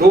2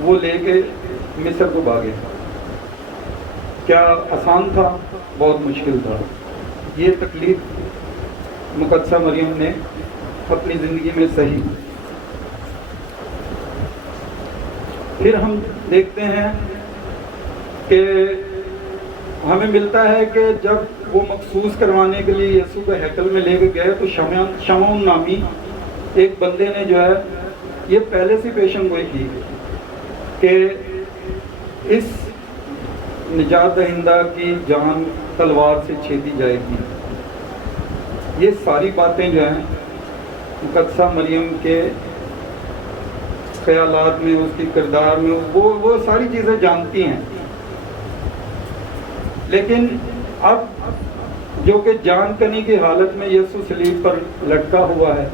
وہ لے کے مصر کو بھاگے. کیا آسان تھا؟ بہت مشکل تھا. یہ تکلیف مقدسہ مریم نے اپنی زندگی میں سہی. پھر ہم دیکھتے ہیں کہ ہمیں ملتا ہے کہ جب وہ مخصوص کروانے کے لیے یسوع کو ہیکل میں لے کے گئے تو شمعون نامی ایک بندے نے جو ہے یہ پہلے سے پیشن گوئی کی کہ اس نجات دہندہ کی جان تلوار سے چھیدی جائے گی. یہ ساری باتیں جو ہیں مقدسہ مریم کے خیالات میں، اس کی کردار میں، وہ ساری چیزیں جانتی ہیں. لیکن اب جو کہ جان کنی کی حالت میں یسوع صلیب پر لٹکا ہوا ہے،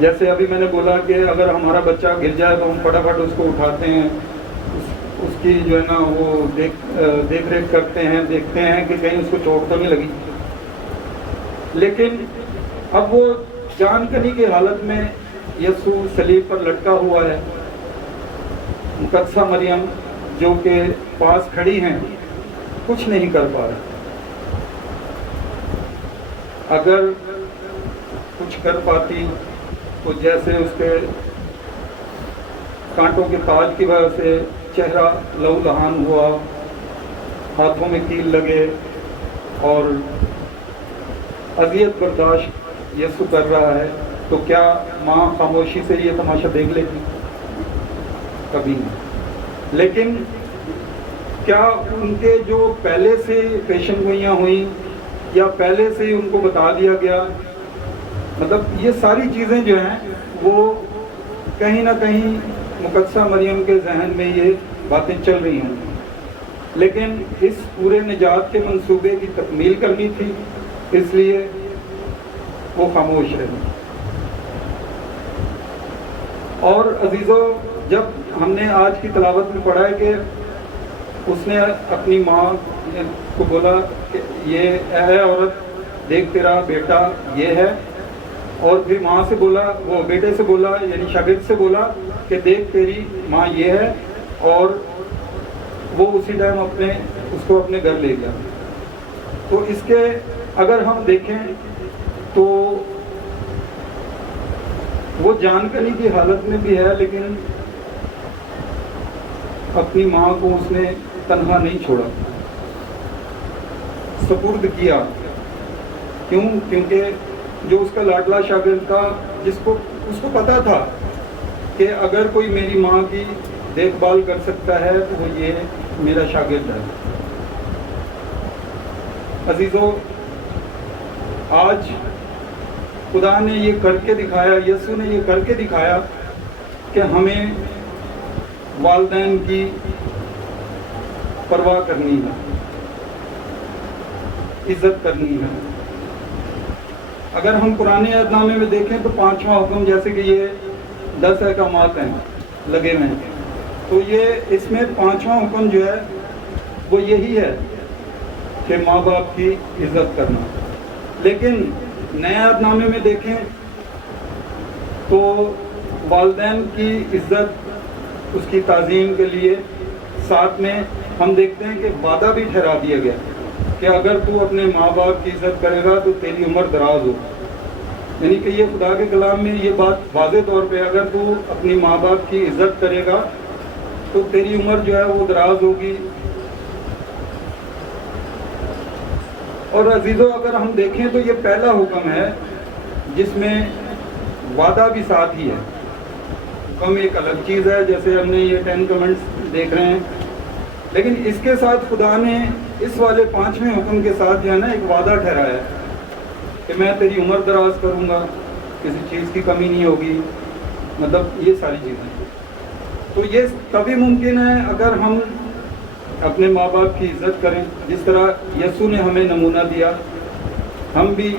جیسے ابھی میں نے بولا کہ اگر ہمارا بچہ گر جائے تو ہم فٹافٹ اس کو اٹھاتے ہیں، اس کی جو ہے نا وہ دیکھ ریکھ کرتے ہیں، دیکھتے ہیں کہ کہیں اس کو چوٹ تو نہیں لگی. لیکن اب وہ جان کنی کی حالت میں یسوع صلیب پر لٹکا ہوا ہے. مقدسہ مریم جو کہ پاس کھڑی ہیں کچھ نہیں کر پا رہے. اگر کچھ کر پاتی تو جیسے اس کے کانٹوں کے تاج کی وجہ سے چہرہ لہو لہان ہوا، ہاتھوں میں کیل لگے اور اذیت برداشت یسوع کر رہا ہے، تو کیا ماں خاموشی سے یہ تماشا دیکھ لیتی؟ کبھی نہیں. لیکن کیا ان کے جو پہلے سے پیشن گوئیاں ہوئیں یا پہلے سے ہی ان کو بتا دیا گیا، مطلب یہ ساری چیزیں جو ہیں وہ کہیں نہ کہیں مقدسہ مریم کے ذہن میں یہ باتیں چل رہی ہوں. لیکن اس پورے نجات کے منصوبے کی تکمیل کرنی تھی، اس لیے وہ خاموش رہی. اور عزیزو، جب ہم نے آج کی تلاوت میں پڑھا ہے کہ اس نے اپنی ماں کو بولا کہ یہ اے عورت دیکھ تیرا بیٹا یہ ہے، اور پھر ماں سے بولا، وہ بیٹے سے بولا یعنی شاگرد سے بولا کہ دیکھ تیری ماں یہ ہے، اور وہ اسی ٹائم اس کو اپنے گھر لے گیا. تو اس کے اگر ہم دیکھیں تو وہ جان کنی کی حالت میں بھی ہے، لیکن اپنی ماں کو اس نے تنہا نہیں چھوڑا، سپرد کیا. کیوں؟ کیونکہ جو اس کا لاڈلا شاگرد تھا، اس کو پتا تھا کہ اگر کوئی میری ماں کی دیکھ بھال کر سکتا ہے تو وہ یہ میرا شاگرد ہے. عزیزو، آج خدا نے یہ کر کے دکھایا، یسوع نے یہ کر کے دکھایا کہ ہمیں والدین کی پرواہ کرنی ہے، عزت کرنی ہے. اگر ہم پرانے عہد نامے میں دیکھیں تو 5واں حکم، جیسے کہ یہ 10 احکامات ہیں لگے ہوئے ہیں، تو یہ اس میں 5واں حکم جو ہے وہ یہی ہے کہ ماں باپ کی عزت کرنا. لیکن نئے عہد نامے میں دیکھیں تو والدین کی عزت، اس کی تعظیم کے لیے ساتھ میں ہم دیکھتے ہیں کہ وعدہ بھی ٹھہرا دیا گیا کہ اگر تو اپنے ماں باپ کی عزت کرے گا تو تیری عمر دراز ہو. یعنی کہ یہ خدا کے کلام میں یہ بات واضح طور پہ، اگر تو اپنی ماں باپ کی عزت کرے گا تو تیری عمر جو ہے وہ دراز ہوگی. اور عزیزو، اگر ہم دیکھیں تو یہ پہلا حکم ہے جس میں وعدہ بھی ساتھ ہی ہے. حکم ایک الگ چیز ہے، جیسے ہم نے یہ 10 کمنٹس دیکھ رہے ہیں، لیکن اس کے ساتھ خدا نے اس والے 5ویں حکم کے ساتھ جو ہے نا ایک وعدہ ٹھہرایا ہے کہ میں تیری عمر دراز کروں گا، کسی چیز کی کمی نہیں ہوگی. مطلب یہ ساری چیزیں، تو یہ تبھی ممکن ہے اگر ہم اپنے ماں باپ کی عزت کریں. جس طرح یسوع نے ہمیں نمونہ دیا، ہم بھی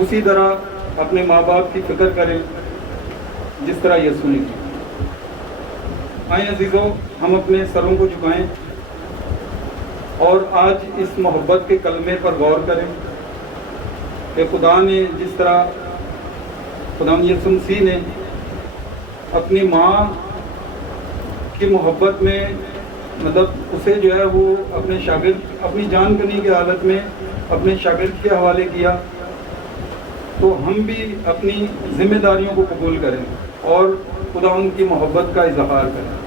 اسی طرح اپنے ماں باپ کی فکر کریں جس طرح یسوع نے کی. آئیں عزیزو، ہم اپنے سروں کو جھکائیں اور آج اس محبت کے کلمے پر غور کریں کہ خدا نے جس طرح خدا یسوع مسیح نے اپنی ماں کی محبت میں مطلب اسے جو ہے وہ اپنے شاگرد اپنی جان کنی کی حالت میں اپنے شاگرد کے حوالے کیا، تو ہم بھی اپنی ذمہ داریوں کو قبول کریں اور خدا ان کی محبت کا اظہار کریں۔